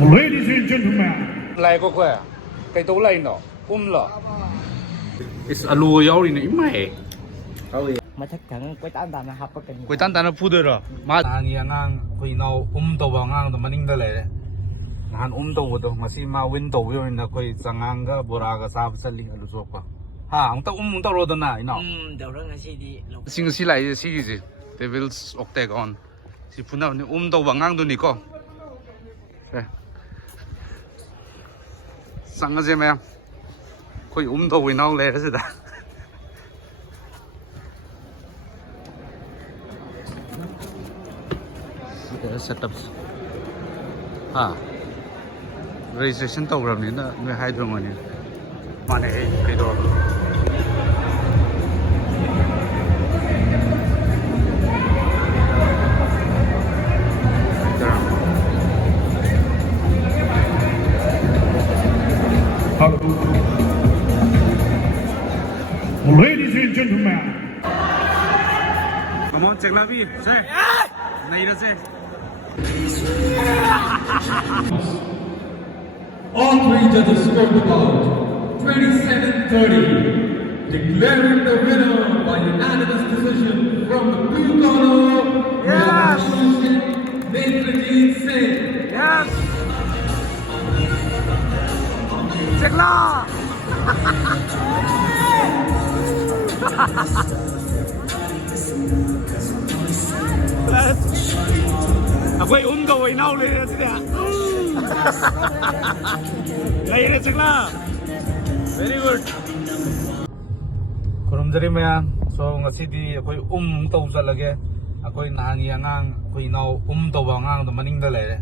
Ladies and gentlemen, 来个快，给都来呢，了。is alu yauri ne imai. Mathakang Quaitan na hapakan. Koi tan tan na pudera. Ma ngi angang koi nau to ba ngang to maning da le. Nahan to do masi ma win to yo na koi changang ga bora ga sab sali alu sok pa. Ha, ang ta to ro da na ina. Daw ra ngasi di. Sing si lai si ji. Devils Octagon. Si puna ni to ba ngang do ni ko. Sang cái gì mày khôi đầu với nhau lên rồi đó setups registration tàu rồi nên là người hai đường rồi nè mà này cái đồ ladies and gentlemen, come on check labi say nahi ra say All three judges scored about 27-30, declaring the winner by unanimous decision from the blue corner, Yes! Netrajeet Singh. yes check la Akwai ga wai nau le ra tida lai re chakla very good khurumjari maya so ngasi di akwai tau chalage akwai nangi angang akwai nau to ba ngang do maning da le re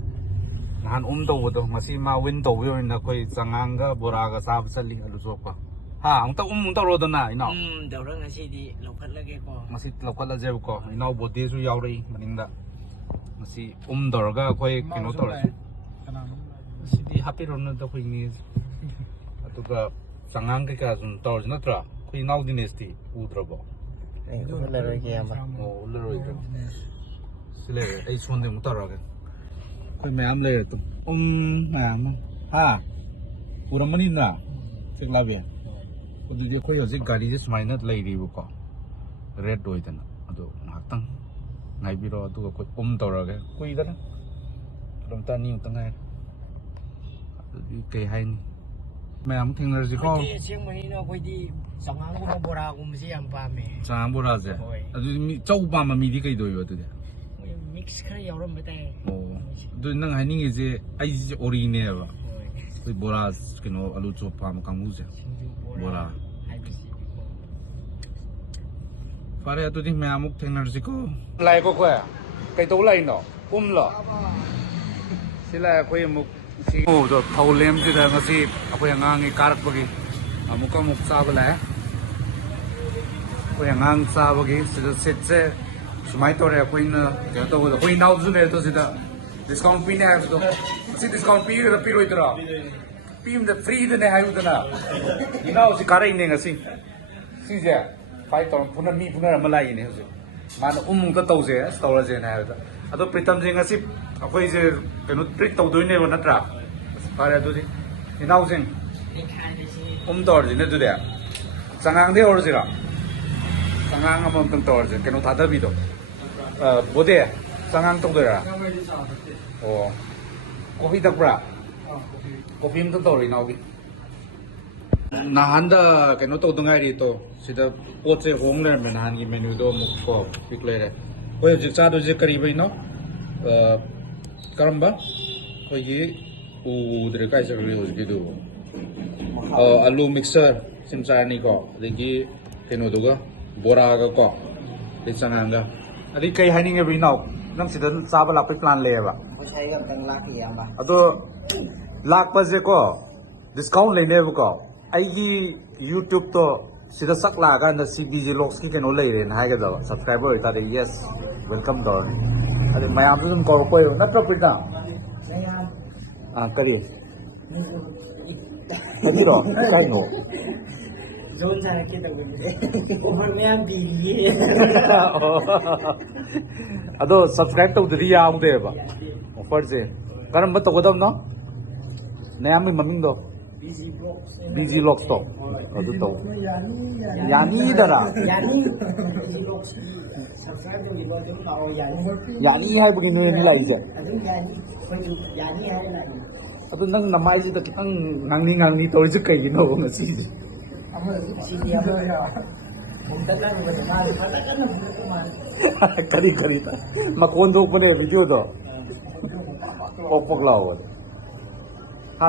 nahan tau do ngasi ma win to yo na akwai changang ga bora ga sab sali alu sok pa ha ang ta to ro da na ina Daw ra ngasi di lokhat lage ko. ngasi lokal la jew ko ina body su yaw ri maning da ngasi dorga akwai kino tor sidi happy ron da khoi ni atuga sangang ka sun tor na tra khoi nau dynasty udrabo La ra ke ama. o leroi ka sile ai sun de mutar ga khoi mayam le tu mayam ha puramani na sikla bi ꯑꯗꯨꯗꯤ ꯑꯩꯈꯣꯏ ꯍꯧꯖꯤꯛ ꯒꯥꯔꯤꯁꯦ ꯁꯨꯃꯥꯏꯅ ꯂꯩꯔꯤꯕꯀꯣ red ꯑꯣꯏꯗꯅ ꯑꯗꯣ ꯉꯥꯏꯍꯥꯛꯇꯪ ꯉꯥꯏꯕꯤꯔꯣ ꯑꯗꯨꯒ ꯑꯩꯈꯣꯏ ꯇꯧꯔꯒꯦ ꯀꯨꯏꯗꯅ ꯀꯤꯂꯣꯃꯤꯇꯔ 2 ꯉꯥꯏꯔꯦ ꯑꯗꯨꯗꯤ ꯀꯩ ꯍꯥꯏꯅꯤ ꯃꯌꯥꯝ ꯊꯦꯡꯅꯔꯁꯤꯀꯣ ꯑꯁꯦꯡꯕꯅꯤꯅ ꯑꯩꯈꯣꯏꯗꯤ ꯆꯉꯥꯡꯒꯨꯝꯕ ꯕꯣꯔꯥꯒꯨꯝꯕꯁꯤ ꯌꯥꯝ ꯄꯥꯝꯃꯦ. ꯆꯉꯥꯡ ꯕꯣꯔꯥꯁꯦ ꯍꯣꯏ. ꯑꯗꯨꯗꯤ ꯃꯤ ꯆꯧ ꯄꯥꯝꯕ ꯃꯤꯗꯤ ꯀꯩꯗꯧꯏꯕ ꯑꯗꯨꯗꯤ ꯃꯤꯛꯁ ꯈꯔ ꯌꯥꯎꯔꯝꯕ ꯇꯥꯏ. ꯑꯣ ꯑꯗꯨ ꯅꯪ ꯍꯥꯏꯅꯤꯡꯉꯤꯁꯦ ꯑꯩꯁꯦ ꯑꯣꯔꯤꯅꯦꯕ ꯍꯣꯏ. ꯑꯩꯈꯣꯏ ꯕꯣꯔꯥ ꯀꯩꯅꯣ ꯑꯂꯨ ꯆꯣꯞ ꯄꯥꯝꯕ ꯀꯥꯡꯕꯨꯁꯦ ꯕꯣꯔꯥ ꯍꯥꯏꯕꯁꯤ. ꯐꯔꯦ ꯑꯗꯨꯗꯤ ꯃꯌꯥꯝꯃꯨꯛ ꯊꯦꯡꯅꯔꯁꯤꯀꯣ ꯂꯥꯛꯑꯦꯀꯣ ꯑꯩꯈꯣꯏ ꯀꯩꯗꯧ ꯂꯥꯛꯏꯅꯣ ꯂꯣ ꯁꯤ ꯂꯥꯛꯑꯦ ꯑꯩꯈꯣꯏ ꯑꯃꯨꯛ ꯁꯤ ꯎꯕꯗꯣ ꯊꯧꯂꯦꯝꯁꯤꯗ ꯉꯁꯤ ꯑꯩꯈꯣꯏ ꯑꯉꯥꯡꯒꯤ ꯀꯥꯔꯛꯄꯒꯤ ꯑꯃꯨꯛ ꯆꯥꯕ ꯂꯥꯛꯑꯦ ꯑꯩꯈꯣꯏ ꯑꯉꯥꯡ ꯆꯥꯕꯒꯤ ꯁꯤꯗ ꯁꯤꯠꯁꯦ ꯁꯨꯃꯥꯏꯅ ꯇꯧꯔꯦ ꯑꯩꯈꯣꯏꯅ ꯀꯩꯅꯣ ꯇꯧꯕꯗꯣ ꯑꯩꯈꯣꯏ ꯏꯅꯥꯎꯁꯨ ꯂꯩꯔꯦ ꯁꯤꯗ ꯗꯤꯁꯀꯥꯎꯟ ꯄꯤꯅꯤ ꯍꯥꯏꯕꯗꯣ ꯁꯤ ꯗꯤꯁꯀꯥꯎꯟ ꯄꯤꯒꯗ꯭ꯔꯥ ꯄꯤꯔꯣꯏꯗ꯭ꯔꯥ ꯄꯤꯕꯗ ꯐ꯭ꯔꯤꯗꯅꯦ ꯍꯥꯏꯌꯨꯗꯅ ꯏꯅꯥꯎꯁꯤ ꯀꯥꯔꯛꯏꯅꯦ ꯉꯁꯤ ꯁꯤꯁꯦ ꯐꯥꯏꯠ ꯇꯧꯔ ꯃꯤ ꯐꯨꯅꯔꯝꯃ ꯂꯥꯛꯏꯅꯦ ꯍꯧꯖꯤꯛ ꯃꯥꯅ ꯑꯃꯨꯛꯇ ꯇꯧꯁꯦ ꯑꯁ ꯇꯧꯔꯁꯦꯅ ꯍꯥꯏꯕꯗ ꯑꯗꯣ ꯄ꯭ꯔꯤꯇꯝꯁꯦ ꯉꯁꯤ ꯑꯩꯈꯣꯏꯁꯦ ꯀꯩꯅꯣ ꯇ꯭ꯔꯤꯠ ꯇꯧꯗꯣꯏꯅꯦꯕ ꯅꯠꯇ꯭ꯔꯥ ꯐꯔꯦ ꯑꯗꯨꯗꯤ ꯏꯅꯥꯎꯁꯤꯡ ꯇꯧꯔꯁꯤꯅꯦ ꯑꯗꯨꯗꯤ ꯆꯉꯥꯡꯗꯩ ꯍꯧꯔꯁꯤꯔꯣ ꯆꯉꯥꯡ ꯑꯃꯃꯝꯇꯪ ꯇꯧꯔꯁꯦ ꯀꯩꯅꯣ ꯊꯥꯗꯕꯤꯗꯣ ꯕꯣꯗꯦ ꯆꯉꯥꯡ ꯇꯧꯗꯣꯏꯔꯥ ꯑꯣ ꯀꯣꯐꯤ ꯊꯛꯄ꯭ꯔꯥ ꯀꯣꯐꯤ ꯑꯝꯇ ꯇꯧꯔꯣ ꯏꯅꯥꯎꯒꯤ ꯅꯍꯥꯟꯗ ꯀꯩꯅꯣ ꯇꯧꯗ ꯉꯥꯏꯔꯤ ꯇꯣ ꯁꯤꯗ ꯄꯣꯠꯁꯦ ꯍꯣꯡ ꯂꯩꯔꯝꯃꯦ ꯅꯍꯥꯟꯒꯤ ꯃꯦꯅꯨꯗꯣ ꯑꯃꯨꯛ ꯀꯣ ꯄꯤꯛ ꯂꯩꯔꯦ ꯑꯩꯈꯣꯏ ꯍꯧꯖꯤꯛ ꯆꯥꯗꯣꯏꯁꯦ ꯀꯔꯤꯕꯩꯅꯣ ꯀꯔꯝꯕ ꯑꯩꯈꯣꯏꯒꯤ ꯎꯗ꯭ꯔꯦ ꯀꯥꯏ ꯆꯠꯈ꯭ꯔꯦ ꯍꯧꯖꯤꯛꯀꯤꯗꯨ ꯑꯂꯨ ꯃꯤꯛꯁꯔ ꯁꯤꯝ ꯆꯥꯔꯅꯤꯀꯣ ꯑꯗꯒꯤ ꯀꯩꯅꯣꯗꯨꯒ ꯕꯣꯔꯥꯒ ꯀꯣ ꯑꯗꯩ ꯆꯉꯥꯡꯒ ꯑꯗꯩ ꯀꯩ ꯍꯥꯏꯅꯤꯡꯉꯦꯕ ꯏꯅꯥꯎ ꯅꯪ ꯁꯤꯗ ꯆꯥꯕ ꯂꯥꯛꯄꯩ ꯄ꯭ꯂꯥꯟ ꯂꯩꯌꯦꯕ ꯉꯁꯥꯏ ꯑꯝꯇꯪ ꯂꯥꯛꯈꯤ ꯑꯃ. ꯑꯗꯣ ꯂꯥꯛꯄꯁꯦꯀꯣ ꯗꯤꯁꯀꯥꯎꯟ ꯂꯩꯅꯦꯕꯀꯣ ꯑꯩꯒꯤ ꯌꯨꯇ꯭ꯌꯨꯕꯇꯣ ꯁꯤꯗ ꯆꯛ ꯂꯥꯛꯑꯀꯥꯟꯗ ꯁꯤ BJ Vlogsꯀꯤ ꯀꯩꯅꯣ ꯂꯩꯔꯦꯅ ꯍꯥꯏꯒꯗꯕ ꯁꯕꯁꯀ꯭ꯔꯥꯏꯕꯔ ꯑꯣꯏꯇꯥꯔꯗꯤ ꯌꯦꯁ ꯋꯦꯜꯀꯝ ꯇꯧꯔꯅꯤ ꯑꯗꯩ ꯃꯌꯥꯝꯁꯨ ꯑꯗꯨꯝ ꯀꯧꯔꯛꯄ ꯑꯣꯏꯕ ꯅꯠꯇ꯭ꯔꯣ ꯄ꯭ꯔꯤꯇꯥ ꯀꯔꯤ ꯀꯔꯤꯔꯣ ꯀꯩꯅꯣ ꯖꯣꯟ ꯁꯥꯔꯛꯀꯦ ꯇꯧꯕꯅꯦ ꯑꯣꯐꯔ ꯃꯌꯥꯝ ꯄꯤꯔꯤꯌꯦ ꯑꯗꯣ ꯁꯕꯁꯀ꯭ꯔꯥꯏꯕ ꯇꯧꯗ꯭ꯔꯗꯤ ꯌꯥꯎꯗꯦꯕ ꯑꯣꯐꯔꯁꯦ ꯀꯔꯝꯕ ꯇꯧꯒꯗꯕꯅꯣ ꯅꯌꯥꯝꯕꯒꯤ ꯃꯃꯤꯡꯗꯣ BG Vlogs ꯇꯣ ꯑꯗꯨ ꯇꯧ ꯌꯥꯅꯤꯗꯔ ꯌꯥꯅꯤ BG Vlogs ꯁꯕꯁꯀ꯭ꯔꯥꯏꯕ ꯇꯧꯔꯤꯕ ꯑꯗꯨꯝ ꯂꯥꯛꯑꯣ ꯌꯥꯅꯤ ꯌꯥꯅꯤ ꯍꯥꯏꯕꯒꯤꯅꯦ ꯂꯥꯛꯏꯁꯦ ꯑꯗꯨꯝ ꯌꯥꯅꯤ ꯑꯩꯈꯣꯏꯁꯨ ꯌꯥꯅꯤ ꯍꯥꯏꯔ ꯂꯥꯛꯏ ꯑꯗꯨ ꯅꯪ ꯅꯃꯥꯏꯁꯤꯗ ꯈꯤꯇꯪ ꯉꯥꯡꯅꯤ ꯇꯧꯔꯤꯁꯦ ꯀꯩꯒꯤꯅꯣ ꯉꯁꯤꯁꯦ ꯁꯤꯗꯤ ꯑꯃ ꯍꯣꯡꯗꯠꯂꯔꯨꯕꯗ ꯃꯥꯁꯦ ꯐꯖꯅ ꯍꯣꯡꯗꯠꯄ ꯃꯥꯜꯂꯦ ꯀꯔꯤ ꯃꯈꯣꯟ ꯊꯣꯛꯄꯅꯦ ꯚꯤꯗꯤꯑꯣꯗꯣ ꯄꯣꯛ ꯂꯥꯎꯕꯗ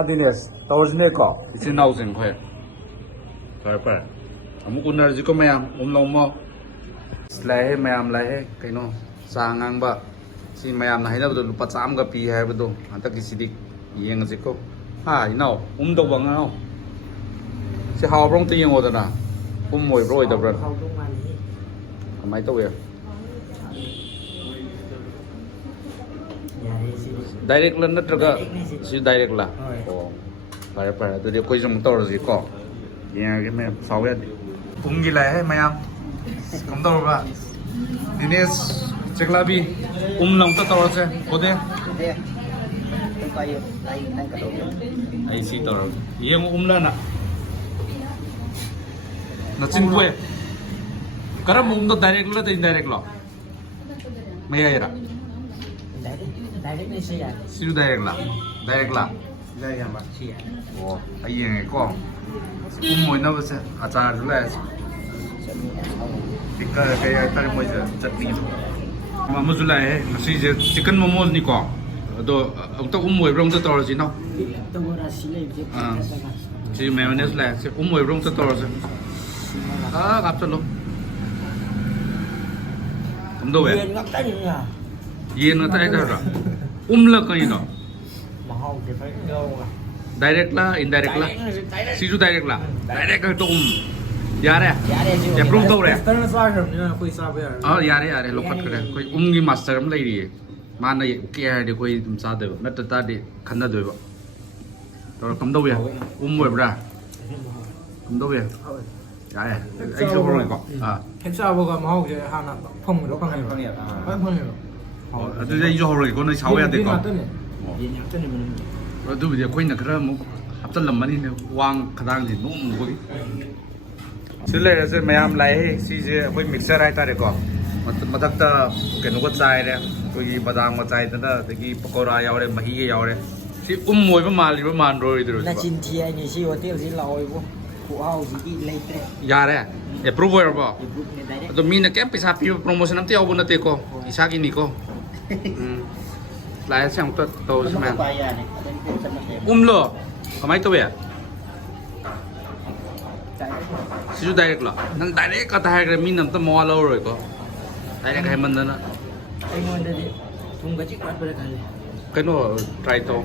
ꯗꯤꯅꯦꯁ ꯇꯧꯔꯁꯤꯅꯦꯀꯣ ꯏꯆꯤꯟ ꯏꯅꯥꯎꯁꯤꯡ ꯑꯩꯈꯣꯏ ꯐꯔꯦ ꯑꯃꯨꯛ ꯎꯅꯔꯁꯤꯀꯣ ꯃꯌꯥꯝ ꯂꯥꯎꯃꯣ ꯂꯥꯛꯑꯦ ꯃꯌꯥꯝ ꯂꯥꯛꯑꯦ ꯀꯩꯅꯣ ꯆꯥ ꯉꯥꯡꯕ ꯁꯤ ꯃꯌꯥꯝꯅ ꯍꯥꯏꯅꯕꯗꯣ ꯂꯨꯄꯥ 100ꯒ ꯄꯤ ꯍꯥꯏꯕꯗꯣ ꯍꯟꯗꯛꯀꯤꯁꯤꯗꯤ ꯌꯦꯡꯉꯁꯤꯀꯣ ꯏꯅꯥꯎ ꯇꯧꯕ ꯉꯥꯎ ꯁꯤ ꯍꯥꯎꯕ꯭ꯔꯣ ꯑꯝꯇ ꯌꯦꯡꯉꯣꯗꯅ ꯑꯣꯏꯕ꯭ꯔꯥ ꯑꯣꯏꯗꯕ꯭ꯔꯥ ꯍꯥꯎꯗꯧ ꯃꯥꯜꯂꯤ ꯀꯃꯥꯏꯅ ꯇꯧꯋꯦ ꯌꯥꯔꯦ ꯁꯤꯗꯤ ꯗꯥꯏꯔꯦꯛꯂ ꯅꯠꯇ꯭ꯔꯒ ꯗꯥꯏꯔꯦꯛꯅꯤ ꯁꯤ. ꯁꯤ ꯗꯥꯏꯔꯦꯛꯂ ꯍꯣꯏ. ꯑꯣ ꯐꯔꯦ ꯑꯗꯨꯗꯤ ꯑꯩꯈꯣꯏꯁꯨ ꯑꯃꯨꯛ ꯇꯧꯔꯁꯤꯀꯣ ꯌꯦꯡꯉꯒꯦ ꯃꯌꯥꯝ ꯁꯥꯎ ꯌꯥꯗꯦ ꯄꯨꯡꯒꯤ ꯂꯥꯛꯑꯦ ꯃꯌꯥꯝ ꯀꯝ ꯇꯧꯔꯕ ꯗꯤꯅꯦꯁ ꯆꯦꯛꯂꯥꯕꯤ ꯑꯝꯇ ꯇꯧꯔꯁꯦ ꯀꯣꯗꯦ ꯑꯩ ꯁꯤ ꯇꯧꯔꯒꯦ ꯌꯦꯡꯉꯨ ꯎꯝꯂꯅ ꯅꯆꯤꯟ ꯀꯣꯏ ꯀꯔꯝꯕ ꯗꯥꯏꯔꯦꯛꯂꯣ ꯏꯟꯗꯥꯏꯔꯦꯛꯂꯣ ꯃꯌꯥꯏꯔꯥ ꯗꯥꯏꯔꯦꯛꯅꯤ ꯁꯤ ꯌꯥꯔꯦ ꯁꯤꯁꯨ ꯗꯥꯏꯔꯦꯛꯂ ꯁꯤ ꯌꯥꯔꯦ ꯑꯣ ꯑꯩ ꯌꯦꯡꯉꯦꯀꯣ ꯑꯣꯏꯅꯕꯁꯦ ꯑꯆꯥꯔꯁꯨ ꯂꯥꯛꯑꯦ ꯄꯤꯀꯔ ꯀꯩ ꯍꯥꯏꯇꯥꯔꯦ ꯃꯣꯏꯁꯦ ꯆꯠꯅꯤꯗꯣ ꯑꯃꯁꯨ ꯂꯥꯛꯑꯦ ꯉꯁꯤꯁꯦ ꯆꯤꯛꯀꯟ ꯃꯣꯃꯣꯁꯅꯤꯀꯣ ꯑꯗꯣ ꯑꯃꯨꯛꯇ ꯑꯣꯏꯕ꯭ꯔꯥ ꯑꯃꯨꯛꯇ ꯇꯧꯔꯁꯤ ꯅꯣ ꯇꯧꯕꯔ ꯁꯤ ꯂꯩꯕꯁꯦ ꯐꯖꯅ ꯁꯤ ꯃꯦꯌꯣꯅꯦꯁ ꯂꯥꯛꯑꯦ ꯁꯤ ꯑꯣꯏꯕ꯭ꯔꯥ ꯑꯃꯨꯛꯇ ꯇꯧꯔꯁꯤ ꯍꯥꯞꯆꯜꯂꯣ ꯀꯝꯗꯧꯋꯦ ꯌꯦꯟ ꯉꯥꯛꯇꯅꯤꯅ ꯌꯦꯟ ꯉꯥꯛꯇ ꯍꯥꯏꯇꯥꯔꯥ ꯎꯝꯂ ꯀꯩꯅꯣ ꯃꯍꯥꯎꯁꯦ ꯐꯖꯅ ꯌꯥꯎꯔꯒ ꯗꯥꯏꯔꯦꯛꯂ ꯏꯟꯗꯥꯏꯔꯦꯛꯂ ꯗꯥꯏꯔꯦꯛ ꯁꯤꯁꯨ ꯗꯥꯏꯔꯦꯛꯂ ꯗꯥꯏꯔꯦꯛ ꯈꯛꯇ ꯌꯥꯔꯦ ꯌꯥꯔꯦ ꯁꯤ ꯑꯦꯄ꯭ꯔꯨቭ ꯇꯧꯔꯦ ꯇꯔꯅ ꯆꯥꯈ꯭ꯔꯕꯅꯤꯅ ꯑꯩꯈꯣꯏ ꯆꯥꯕ ꯌꯥꯔꯦ ꯌꯥꯔꯦ ꯂꯧꯈꯠꯈ꯭ꯔꯦ ꯑꯩꯈꯣꯏ ꯎꯝꯒꯤ ꯃꯥꯁꯇꯔ ꯑꯃ ꯂꯩꯔꯤꯌꯦ ꯃꯥꯅ ꯀꯦ ꯍꯥꯏꯔꯗꯤ ꯑꯩꯈꯣꯏ ꯑꯗꯨꯝ ꯆꯥꯗꯣꯏꯕ ꯅꯠꯇ ꯇꯥꯔꯗꯤ ꯈꯟꯅꯗꯣꯏꯕ ꯇꯧꯔ ꯀꯝꯗꯧꯋꯦ ꯑꯣꯏꯕ꯭ꯔꯥ ꯀꯝꯗꯧꯋꯦ ꯌꯥꯔꯦ ꯑꯩꯁꯨ ꯍꯧꯔꯒꯦꯀꯣ ꯍꯦꯛ ꯆꯥꯕꯒ ꯃꯍꯥꯎꯁꯦ ꯍꯥꯟꯅ ꯐꯪꯕꯗꯣ ꯈꯪꯉꯦꯕ ꯐꯪꯉꯦꯕ ꯑꯗꯨꯗꯤ ꯑꯩꯁꯨ ꯍꯧꯔꯒꯦꯀꯣ ꯅꯣꯏ ꯁꯥꯎ ꯌꯥꯗꯦꯀꯣ ꯌꯦꯟ ꯉꯥꯛꯇꯅꯤ ꯃꯅꯨꯡꯗ ꯑꯗꯨꯕꯨꯗꯤ ꯑꯩꯈꯣꯏꯅ ꯈꯔ ꯑꯃꯨꯛ ꯍꯥꯞꯆꯤꯜꯂꯝꯃꯅꯤꯅꯦ ꯋꯥꯡ ꯈꯗꯥꯡꯁꯤ ꯅꯣꯡꯃꯨꯕꯒꯤ ꯁꯤ ꯂꯩꯔꯁꯦ ꯃꯌꯥꯝ ꯂꯥꯛꯑꯦ ꯁꯤꯁꯦ ꯑꯩꯈꯣꯏ ꯃꯤꯛꯁꯆꯔ ꯍꯥꯏꯇꯥꯔꯦꯀꯣ ꯃꯊꯛꯇ ꯀꯩꯅꯣꯒ ꯆꯥꯏꯔꯦ ꯑꯩꯈꯣꯏꯒꯤ ꯕꯗꯥꯝꯒ ꯆꯥꯏꯗꯅ ꯑꯗꯒꯤ ꯄꯀꯧꯔꯥ ꯌꯥꯎꯔꯦ ꯃꯍꯤꯒ ꯌꯥꯎꯔꯦ ꯁꯤ ꯑꯣꯏꯕ ꯃꯥꯜꯂꯤꯕ ꯃꯥꯟꯔꯣꯏꯗ꯭ꯔꯣ ꯅꯆꯤꯟ ꯊꯤ ꯍꯥꯏꯅꯤ ꯁꯤ ꯍꯣꯇꯦꯜꯁꯤ ꯂꯥꯛꯑꯣꯏꯕꯣ ꯈꯨꯍꯥꯎꯁꯤꯗꯤ ꯂꯩꯇ꯭ꯔꯦ ꯌꯥꯔꯦ ꯑꯦꯄ꯭ꯔꯨቭ ꯑꯣꯏꯔꯕꯣ ꯒ꯭ꯔꯨꯞꯅꯦ ꯗꯥꯏꯔꯦꯛ ꯑꯗꯣ ꯃꯤꯅ ꯀꯩꯝ ꯄꯩꯁꯥ ꯄꯤꯕ ꯄ꯭ꯔꯣꯃꯣꯁꯟ ꯑꯝꯇ ꯌꯥꯎꯕ ꯅꯠꯇꯦꯀꯣ ꯏꯁꯥꯒꯤꯅꯤꯀꯣ ꯂꯥꯛꯑꯦꯁꯦ ꯑꯃꯨꯛꯇ ꯇꯧꯔꯁꯤ ꯃꯌꯥꯝ ꯄꯥꯏ ꯌꯥꯅꯤ ꯑꯗꯩ ꯆꯠꯂꯁꯦ ꯎꯝꯂꯣ ꯀꯃꯥꯏꯅ ꯇꯧꯋꯦ ꯁꯤꯁꯨ ꯗꯥꯏꯔꯦꯛꯂꯣ ꯅꯪ ꯗꯥꯏꯔꯦꯛ ꯈꯛꯇ ꯍꯥꯏꯈ꯭ರೆ ꯃꯤꯅ ꯑꯝꯇ ꯃꯋꯥ ꯂꯧꯔꯔꯣꯏꯀꯣ ꯗꯥꯏꯔꯦꯛ ꯍꯥꯏꯃꯟꯗꯅ ꯑꯩꯉꯣꯟꯗꯗꯤ ꯊꯨꯝꯒ ꯆꯤꯛ ꯋꯥꯠꯄ꯭ꯔꯥ ꯈꯜꯂꯦ ꯀꯩꯅꯣ ꯇ꯭ꯔꯥꯏ ꯇꯧ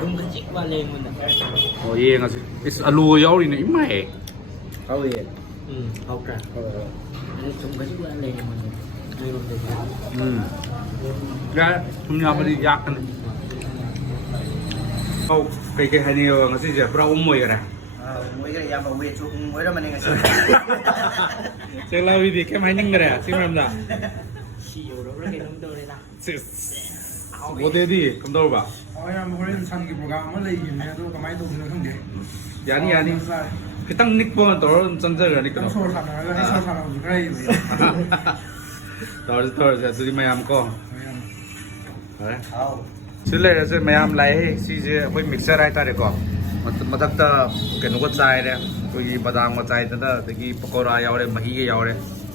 ꯊꯨꯝꯒ ꯆꯤꯛ ꯋꯥꯠꯂꯦ ꯑꯩꯉꯣꯟꯗ ꯑꯣ ꯌꯦꯡꯉꯁꯤ ꯏꯁ ꯑꯂꯨꯒ ꯌꯥꯎꯔꯤꯅꯦ ꯏꯃꯥꯏ ꯍꯥꯎꯋꯦ ꯍꯥꯎꯇ꯭ꯔꯥ ꯑꯗꯩ ꯊꯨꯝꯒ ꯆꯤꯛ ꯋꯥꯠꯂꯦ ꯑꯩꯉꯣꯟꯗ ꯌꯥꯔꯦ ꯊꯨꯝ ꯌꯥꯝꯕꯗꯤ ꯌꯥꯛꯀꯅꯤ ꯀꯩꯀꯩ ꯍꯥꯏꯅꯤꯡꯉꯦꯕ ꯉꯁꯤꯁꯦ ꯄꯨꯔꯥ ꯑꯣꯏꯈꯔꯦ ꯃꯣꯏꯒ ꯌꯥꯝꯕ ꯋꯦꯠꯁꯨ ꯑꯣꯏꯔꯝꯃꯅꯤ ꯉꯁꯤ ꯆꯦꯛꯂꯥꯎꯕꯤꯗꯤ ꯀꯩꯝ ꯍꯥꯏꯅꯤꯡꯗ꯭ꯔꯦ ꯁꯤ ꯃꯔꯝꯗ ꯁꯤ ꯌꯧꯔꯕ꯭ꯔꯥ ꯀꯩꯅꯣꯝ ꯇꯧꯔꯦꯗ ꯕꯣꯗꯦꯗꯤ ꯀꯝꯗꯧꯔꯕ ꯌꯥꯝ ꯍꯣꯔꯦꯟ ꯁꯟꯒꯤ ꯄ꯭ꯔꯣꯒꯥꯝ ꯑꯃ ꯂꯩꯈꯤꯕꯅꯦ ꯑꯗꯣ ꯀꯃꯥꯏꯅ ꯇꯧꯗꯣꯏꯅꯣ ꯈꯪꯗꯦ ꯌꯥꯅꯤ ꯈꯤꯇꯪ ꯅꯤꯛꯄ ꯑꯃ ꯇꯧꯔꯒ ꯑꯗꯨꯝ ꯆꯪꯖꯔꯅꯤ ꯀꯩꯅꯣ ꯁꯣꯔ ꯁꯥꯟꯅꯔꯒ ꯑꯩ ꯁꯣꯔ ꯁꯥꯟꯅꯕꯁꯨ ꯈꯔ ꯍꯩꯕ ꯇꯧꯔꯁꯤ ꯑꯗꯨꯗꯤ ꯃꯌꯥꯝ ꯀꯣ ꯐꯔꯦ ꯍꯥꯎ ꯁꯤ ꯂꯩꯔꯁꯦ ꯃꯌꯥꯝ ꯂꯥꯛꯑꯦ ꯁꯤꯁꯦ ꯑꯩꯈꯣꯏ ꯃꯤꯛꯁꯆꯔ ꯍꯥꯏꯇꯥꯔꯦꯀꯣ ꯃꯊꯛꯇ ꯀꯩꯅꯣꯒ ꯆꯥꯏꯔꯦ ꯑꯩꯈꯣꯏꯒꯤ ꯕꯗꯥꯝꯒ ꯆꯥꯏꯗꯅ ꯑꯗꯒꯤ ꯄꯀꯧꯔꯥ ꯌꯥꯎꯔꯦ ꯃꯍꯤꯒꯌꯥꯎꯔꯦ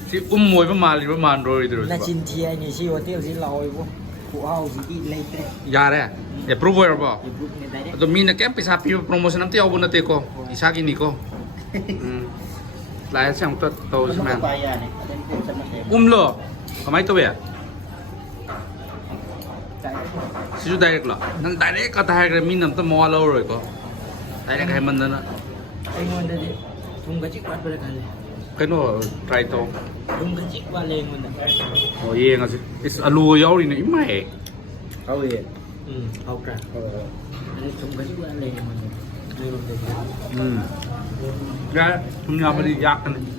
ꯁꯤ ꯑꯣꯏꯕ ꯃꯥꯜꯂꯤꯕ ꯃꯥꯟꯔꯣꯏꯗ꯭ꯔꯣ ꯅꯆꯤꯟ ꯊꯤ ꯍꯥꯏꯅꯤ ꯁꯤ ꯍꯣꯇꯦꯜꯁꯤ ꯂꯥꯛꯑꯣꯏꯕꯣ ꯈꯨꯍꯥꯎꯁꯤꯗꯤ ꯂꯩꯇ꯭ꯔꯦ ꯌꯥꯔꯦ ꯑꯦꯄ꯭ꯔꯨꯚ ꯑꯣꯏꯔꯕꯣ ꯒ꯭ꯔꯨꯞꯅꯦ ꯗꯥꯏꯔꯦꯛ ꯑꯗꯣ ꯃꯤꯅ ꯀꯩꯝ ꯄꯩꯁꯥ ꯄꯤꯕ ꯄ꯭ꯔꯣꯃꯣꯁꯟ ꯑꯝꯇ ꯌꯥꯎꯕ ꯅꯠꯇꯦꯀꯣ ꯏꯁꯥꯒꯤꯅꯤꯀꯣ ꯂꯥꯛꯑꯦꯁꯦ ꯑꯃꯨꯛꯇ ꯇꯧꯔꯁꯤ ꯃꯌꯥꯝ ꯄꯥꯏ ꯌꯥꯅꯤ ꯑꯗꯩ ꯆꯠꯂꯁꯦ ꯎꯝꯂꯣ ꯀꯃꯥꯏꯅ ꯇꯧꯋꯦ ꯁꯤꯁꯨ ꯗꯥꯏꯔꯦꯛꯂꯣ ꯅꯪ ꯗꯥꯏꯔꯦꯛ ꯈꯛꯇ ꯍꯥꯏꯈ꯭ರೆ ꯃꯤꯅ ꯑꯝꯇ ꯃꯋꯥ ꯂꯧꯔꯔꯣꯏꯀꯣ ꯗꯥꯏꯔꯦꯛ ꯍꯥꯏꯃꯟꯗꯅ ꯑꯩꯉꯣꯟꯗꯗꯤ ꯊꯨꯝꯒ ꯆꯤꯛ ꯋꯥꯠꯄ꯭ꯔꯥꯈꯜꯂꯦ ꯀꯩꯅꯣ ꯇ꯭ꯔꯥꯏ ꯇꯧ ꯊꯨꯝꯒ ꯆꯤꯛ ꯋꯥꯠꯂꯦ ꯑꯩꯉꯣꯟꯗ ꯑꯣ ꯌꯦꯡꯉꯁꯤ ꯏꯁ ꯑꯂꯨꯒ ꯌꯥꯎꯔꯤꯅꯦ ꯏꯃꯥꯏ ꯍꯥꯎꯋꯦ ꯍꯥꯎꯇ꯭ꯔꯥ ꯑꯗꯩ ꯊꯨꯝꯒ ꯆꯤꯛ ꯋꯥꯠꯂꯦ ꯑꯩꯉꯣꯟꯗ 그래 중요한 건 약간